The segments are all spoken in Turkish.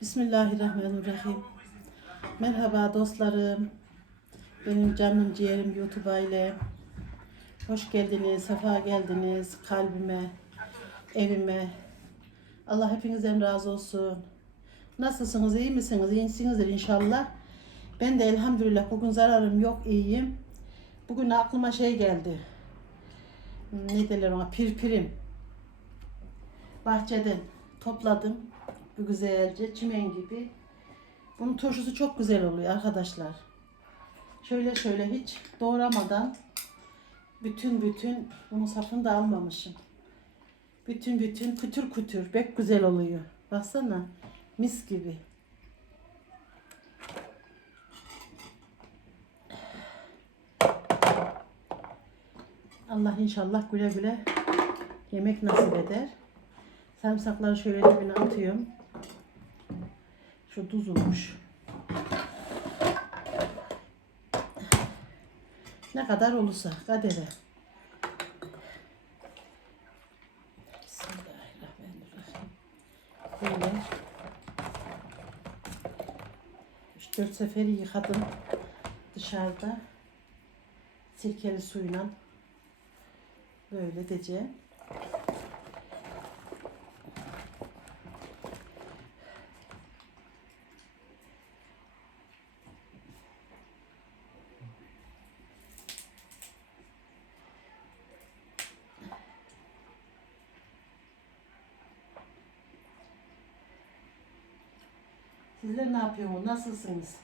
Bismillahirrahmanirrahim. Merhaba dostlarım. Benim canım ciğerim YouTube aile. Hoş geldiniz, sefa geldiniz kalbime, evime. Allah hepinizden razı olsun. Nasılsınız, iyi misiniz? İyisinizdir inşallah. Ben de elhamdülillah bugün zararım yok, iyiyim. Bugün aklıma şey geldi. Ne derler ona? Pirpirim. Bahçeden topladım. Güzelce çimen gibi. Bunun turşusu çok güzel oluyor arkadaşlar. Şöyle şöyle hiç doğramadan bütün bütün bunun safını da almamışım. Bütün bütün kütür kütür pek güzel oluyor. Baksana mis gibi. Allah inşallah güle güle yemek nasip eder. Sarımsakları şöyle dibine atıyorum. Şu tuz olmuş. Ne kadar olursa kadere. Böyle. 3-4 seferi yıkadım dışarıda. Sirkeli suyla. Böyle diyeceğim. Sizler ne yapıyorsunuz? Nasılsınız?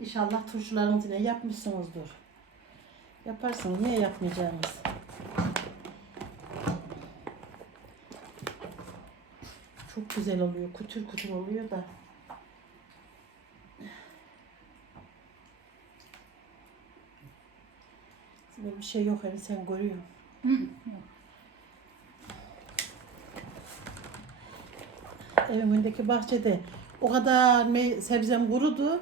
İnşallah turşularınızı yine yapmışsınızdır. Yaparsınız. Niye yapmayacağınız? Çok güzel oluyor. Kutur kutur oluyor da. Böyle bir şey yok hani sen görüyorsun. Evimin önündeki bahçede o kadar sebzem kurudu.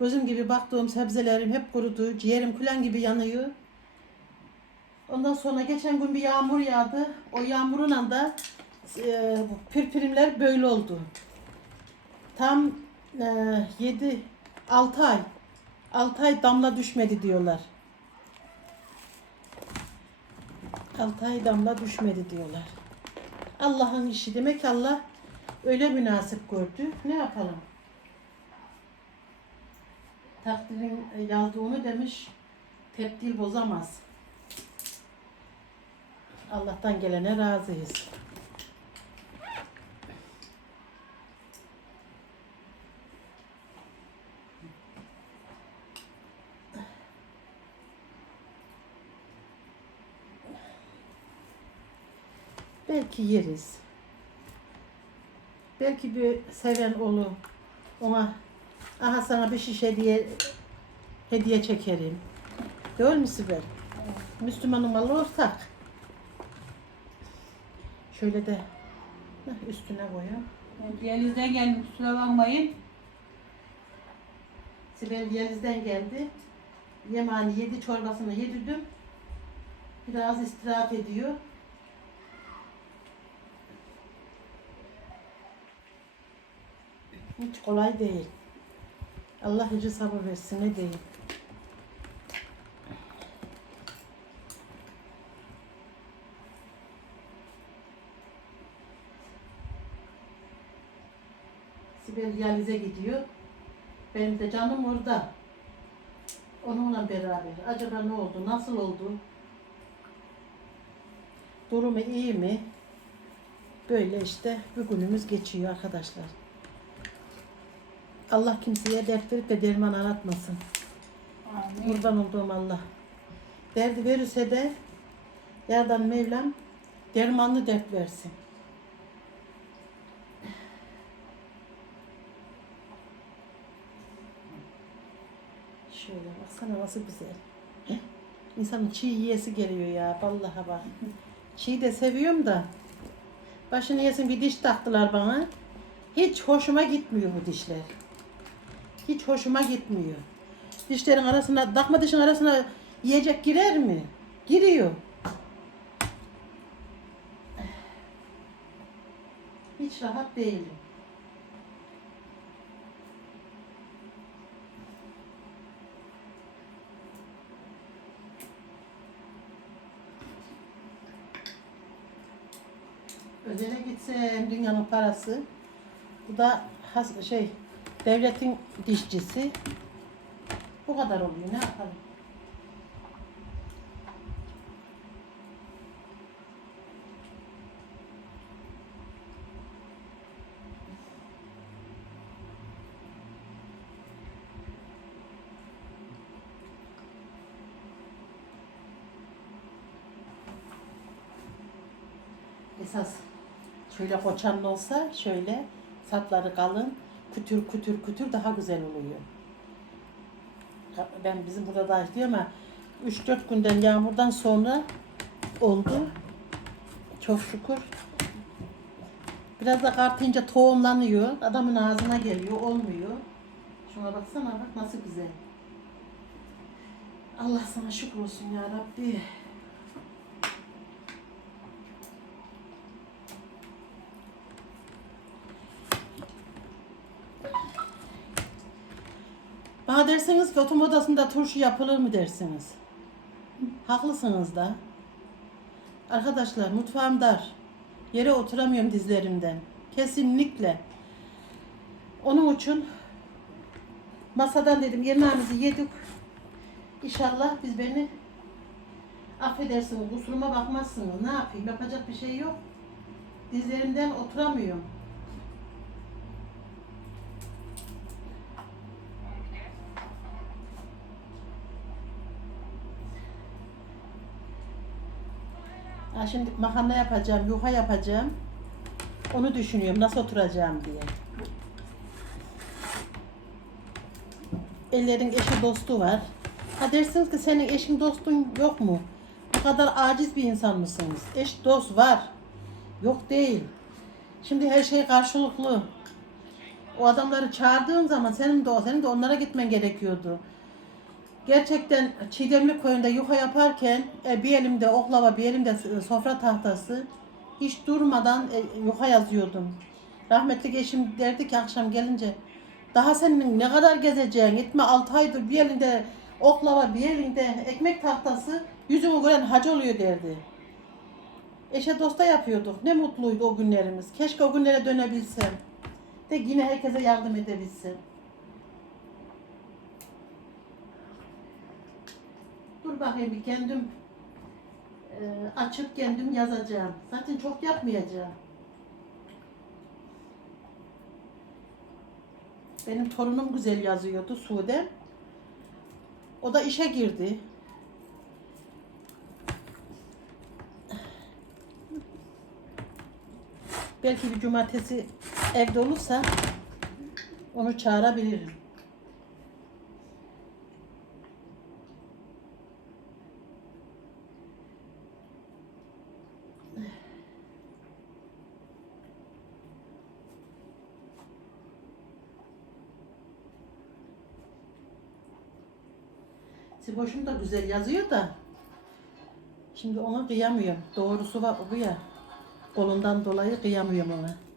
Gözüm gibi baktığım sebzelerim hep kurudu. Ciğerim kulan gibi yanıyor. Ondan sonra geçen gün bir yağmur yağdı. O yağmurun da e, pirpirimler böyle oldu. Tam e, 7 6 ay 6 ay damla düşmedi diyorlar. 6 ay damla düşmedi diyorlar. Allah'ın işi demek Allah öyle münasip gördü. Ne yapalım? Takdirin e, yazdığını demiş tebdil bozamaz. Allah'tan gelene razıyız. Belki yeriz. Belki bir seven olur. Ona aha sana bir şişe diye hediye çekerim. Değil mi Sibel? Müslümanın malı ortak. Şöyle de heh, üstüne koyuyorum. Diyalizden gelmiş kusura bakmayın. Sibel Yeliz'den geldi. Yemeğini yedi, çorbasını yedirdim. Biraz istirahat ediyor. Hiç kolay değil. Allah yüce sabır versin ne diyeyim. Sibel Yaliz'e gidiyor. Benim de canım orada. Onunla beraber. Acaba ne oldu? Nasıl oldu? Durumu iyi mi? Böyle işte bugünümüz geçiyor arkadaşlar. Allah kimseye dert verip de derman aratmasın. Amin. Kurban olduğum Allah. Derdi verirse de yerden Mevlam dermanlı dert versin. Şöyle baksana nasıl güzel. Heh. İnsanın çiğ yiyesi geliyor ya. Vallahi bak. Çiğ de seviyorum da. Başını yesin bir diş taktılar bana. Hiç hoşuma gitmiyor bu dişler hiç hoşuma gitmiyor. Dişlerin arasına, takma dişin arasına yiyecek girer mi? Giriyor. Hiç rahat değilim. Özele gitsem dünyanın parası. Bu da has, şey devletin dişçisi. Bu kadar oluyor. Ne yapalım? Esas şöyle koçanlı olsa şöyle sapları kalın, kütür kütür kütür daha güzel oluyor. Ben bizim burada da diyor ama 3-4 günden yağmurdan sonra oldu. Çok şükür. Biraz da kartınca tohumlanıyor. Adamın ağzına geliyor. Olmuyor. Şuna baksana bak nasıl güzel. Allah sana şükür olsun ya Rabbi. Bana derseniz ki oturma odasında turşu yapılır mı dersiniz? Haklısınız da. Arkadaşlar mutfağım dar. Yere oturamıyorum dizlerimden. Kesinlikle. Onun için masadan dedim yemeğimizi yedik. İnşallah biz beni affedersiniz kusuruma bakmazsınız. Ne yapayım yapacak bir şey yok. Dizlerimden oturamıyorum. Ha şimdi makarna yapacağım, yuha yapacağım. Onu düşünüyorum nasıl oturacağım diye. Ellerin eşi dostu var. Ha dersiniz ki senin eşin dostun yok mu? Bu kadar aciz bir insan mısınız? Eş dost var. Yok değil. Şimdi her şey karşılıklı. O adamları çağırdığın zaman senin de senin de onlara gitmen gerekiyordu. Gerçekten Çiğdemli köyünde yuha yaparken e, bir elimde oklava bir elimde s- sofra tahtası hiç durmadan e, yuha yazıyordum. Rahmetli eşim derdi ki akşam gelince daha senin ne kadar gezeceksin gitme 6 aydır bir elinde oklava bir elinde ekmek tahtası yüzümü gören hacı oluyor derdi. Eşe dosta yapıyorduk. Ne mutluydu o günlerimiz. Keşke o günlere dönebilsem. De yine herkese yardım edebilsem. Dur bakayım kendim e, açıp kendim yazacağım. Zaten çok yapmayacağım. Benim torunum güzel yazıyordu Sude. O da işe girdi. Belki bir cumartesi evde olursa onu çağırabilirim. Siboş'um da güzel yazıyor da şimdi ona kıyamıyorum. Doğrusu var bu ya. Kolundan dolayı kıyamıyorum ona.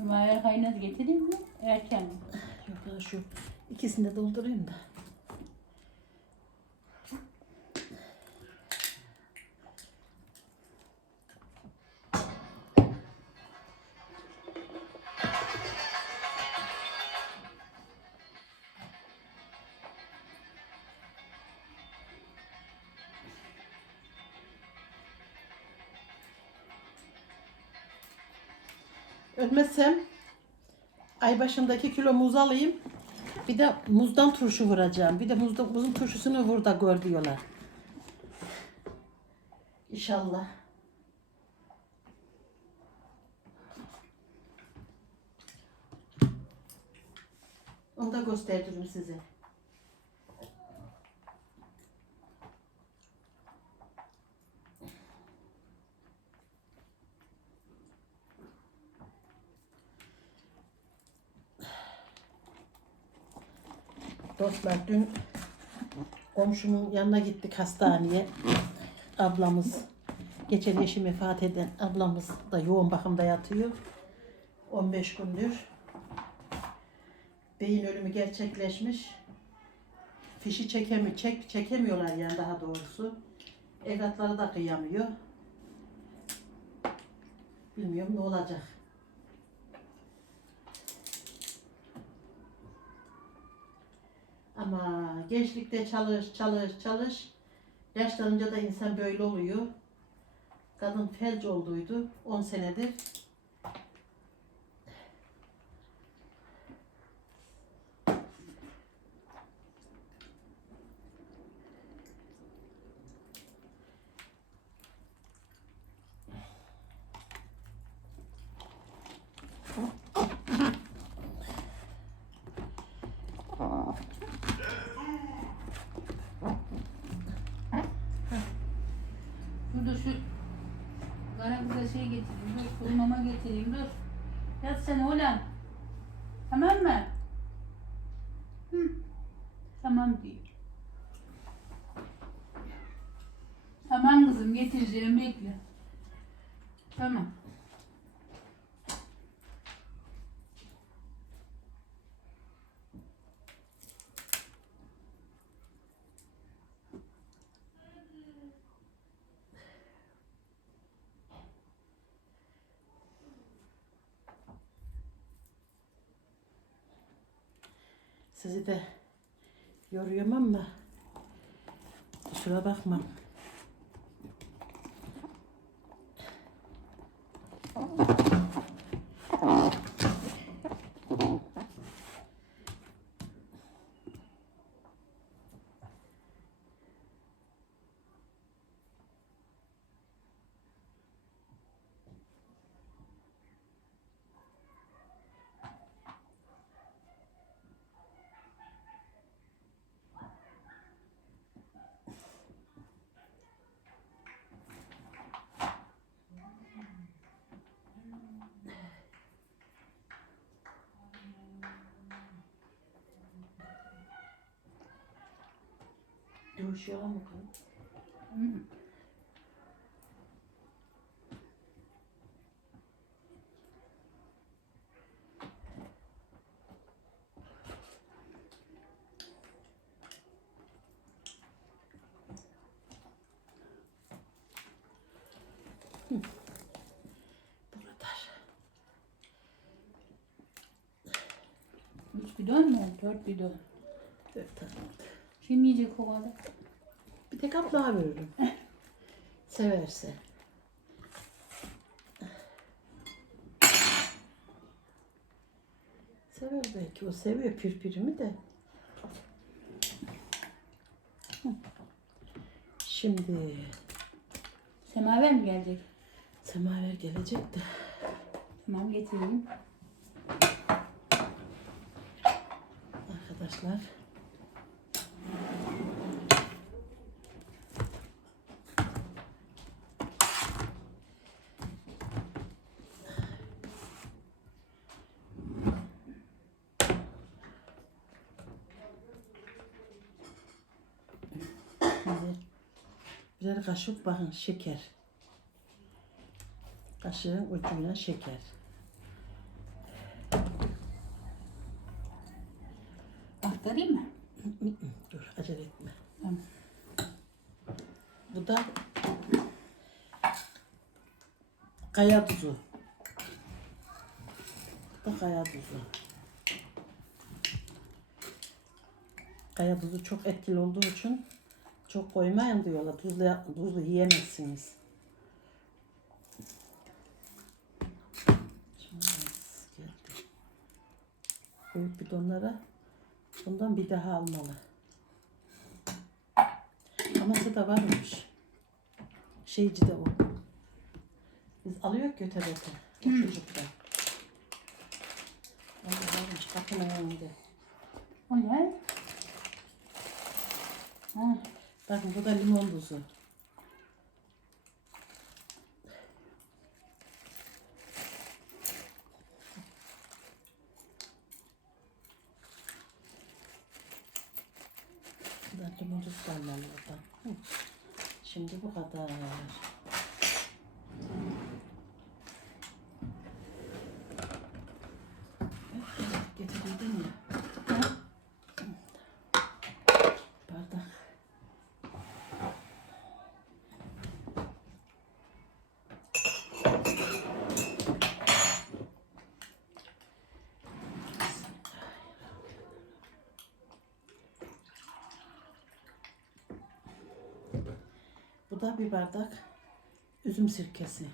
Sema'ya kaynat getireyim mi? Erken? Yok ya şu ikisini de doldurayım da. Ay başındaki kilo muz alayım. Bir de muzdan turşu vuracağım. Bir de muzda, muzun turşusunu vur da gör diyorlar. İnşallah. Onu da gösteririm size. Dostlar dün komşumun yanına gittik hastaneye. Ablamız, geçen eşi vefat eden ablamız da yoğun bakımda yatıyor. 15 gündür. Beyin ölümü gerçekleşmiş. Fişi çekemi, çek, çekemiyorlar yani daha doğrusu. Evlatları da kıyamıyor. Bilmiyorum ne olacak. Ama gençlikte çalış, çalış, çalış. Yaşlanınca da insan böyle oluyor. Kadın felç olduydu 10 senedir. Dur dur şu Karakıza şey getireyim. Dur mama getireyim. Dur. Yat sen oğlan. Tamam mı? Hı. Tamam diyor. Tamam kızım getireceğim bekle. Tamam. Sizi de yoruyorum ama kusura bakma. Hı. Bu kadar. Üç bidon mu? Dört bidon. Dört tane. Kim yiyecek o kadar? Tek ablaya veririm. Severse. Sever belki o seviyor pirpirimi de. Şimdi Semaver mi gelecek? semaver gelecek de Tamam getireyim. arkadaşlar. Şimdi birer kaşık bakın şeker. Kaşığın ucuyla şeker. Aktarayım mı? Dur acele etme. Tamam. Bu da kaya tuzu. Bu da kaya tuzu. Kaya tuzu çok etkili olduğu için çok koymayın diyorlar. Tuzlu, tuzlu yiyemezsiniz. Geldi. Büyük bidonlara bundan bir daha almalı. Aması da varmış. Şeyci de o. Biz alıyor götürete. O çocukta. Allah varmış kapının önünde. O ne? Ha, Bakın bu da limon buzu. Bu da limon orada. Hı. Şimdi bu kadar. Getirdin ya. Bardak. Bu da bir bardak üzüm sirkesi.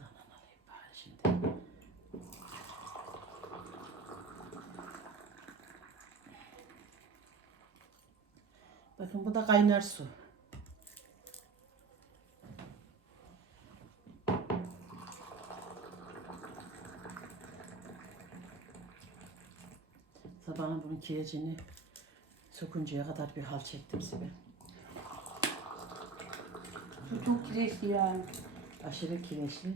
Bardağını alayım bari şimdi. Bakın bu da kaynar su. Sabahın bunun kirecini sokuncaya kadar bir hal çektim size. bu çok kireçli ya. Aşırı kireçli.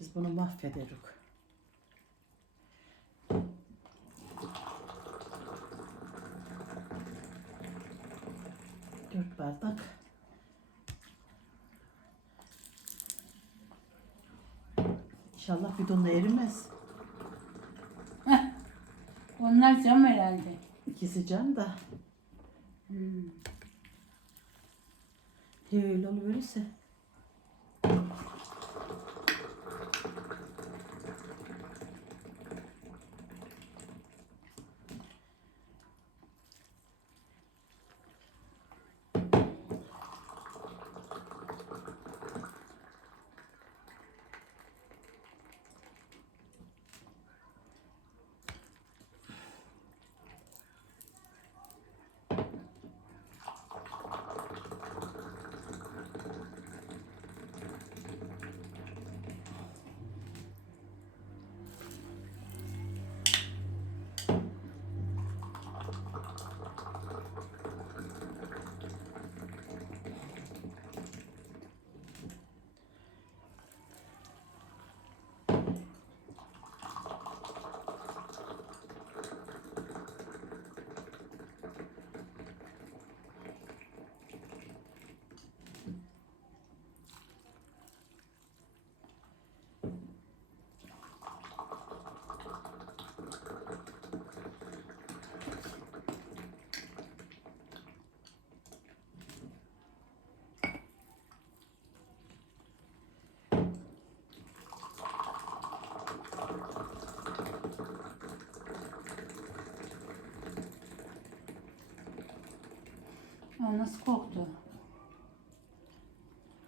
Biz bunu mahvederiz. Dört bardak. İnşallah bidonla erimez. Onlar cam herhalde. İkisi can da. Hmm. Öyle oluverirse. Aa, nasıl koktu?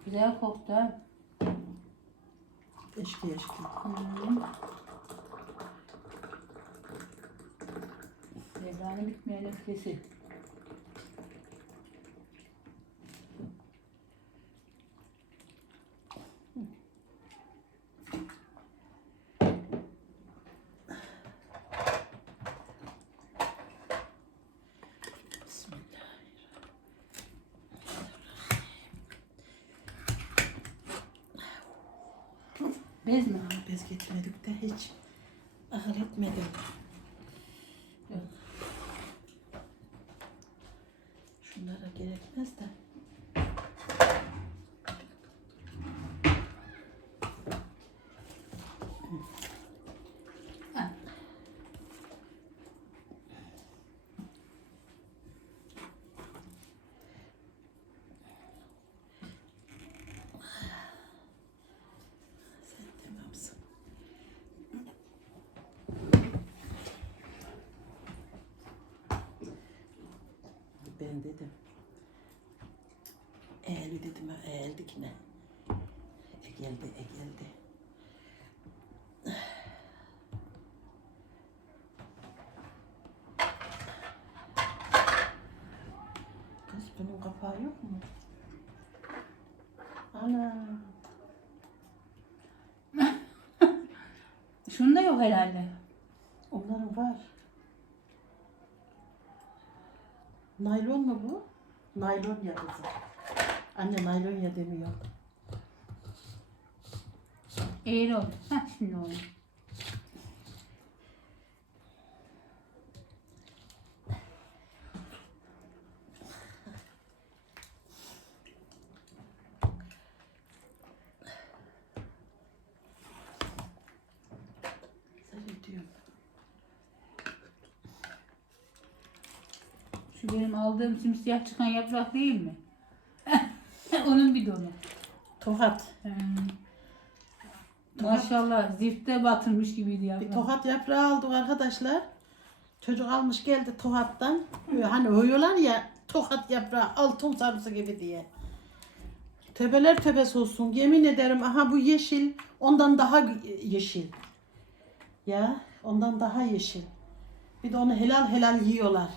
Güzel koktu ha. Eşki eşki. Hmm. Sevdanın bitmeyen öfkesi. Bez mi? Bez getirmedik de hiç ahır etmedim. Yok. Şunlara gerekmez de. Ha. Sen tamamsın. Ben dedim. Eğli dedim eğildik ne? E geldi, e geldi. Kız bunun kapağı yok mu? Ana. Şunda yok herhalde. Onların var. Naylon mu bu? Naylon ya kızım. Anne naylon ya demiyor. Eğri oldu. Heh şimdi oldu. Sen diyorum. Şu benim aldığım simsiyah çıkan yaprak değil mi? Onun bidonu. Tohat. Hmm. Maşallah zifte batırmış gibiydi Bir yaprak. tohat yaprağı aldık arkadaşlar. Çocuk almış geldi tohattan. Böyle Hani övüyorlar ya tohat yaprağı altın sarısı gibi diye. Tebeler tebesi olsun. Yemin ederim aha bu yeşil ondan daha yeşil. Ya ondan daha yeşil. Bir de onu helal helal yiyorlar.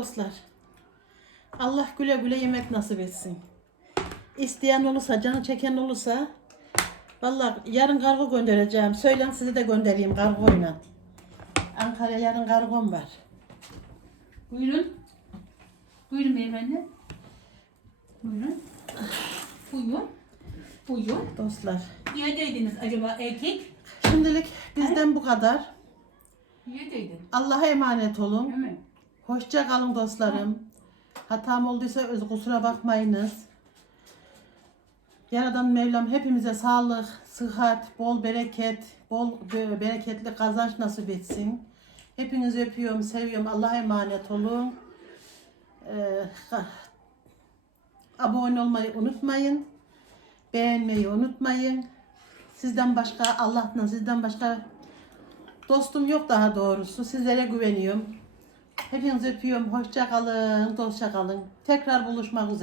Dostlar. Allah güle güle yemek nasip etsin. İsteyen olursa, canı çeken olursa vallahi yarın kargo göndereceğim. Söylen size de göndereyim kargoyla. Ankara'ya yarın kargom var. Buyurun. Buyurun beyefendi. Buyurun. Buyurun. Buyurun. Dostlar. Niyedeydiniz acaba erkek? Şimdilik bizden bu kadar. Niyedeydin. Allah'a emanet olun. Mi? Hoşça kalın dostlarım. Hatam olduysa öz kusura bakmayınız. Yaradan Mevlam hepimize sağlık, sıhhat, bol bereket, bol bereketli kazanç nasip etsin. Hepinizi öpüyorum, seviyorum. Allah'a emanet olun. Ee, abone olmayı unutmayın. Beğenmeyi unutmayın. Sizden başka Allah'tan sizden başka dostum yok daha doğrusu. Sizlere güveniyorum. Hepinizi öpüyorum. Hoşça kalın, dostça kalın. Tekrar buluşmak üzere.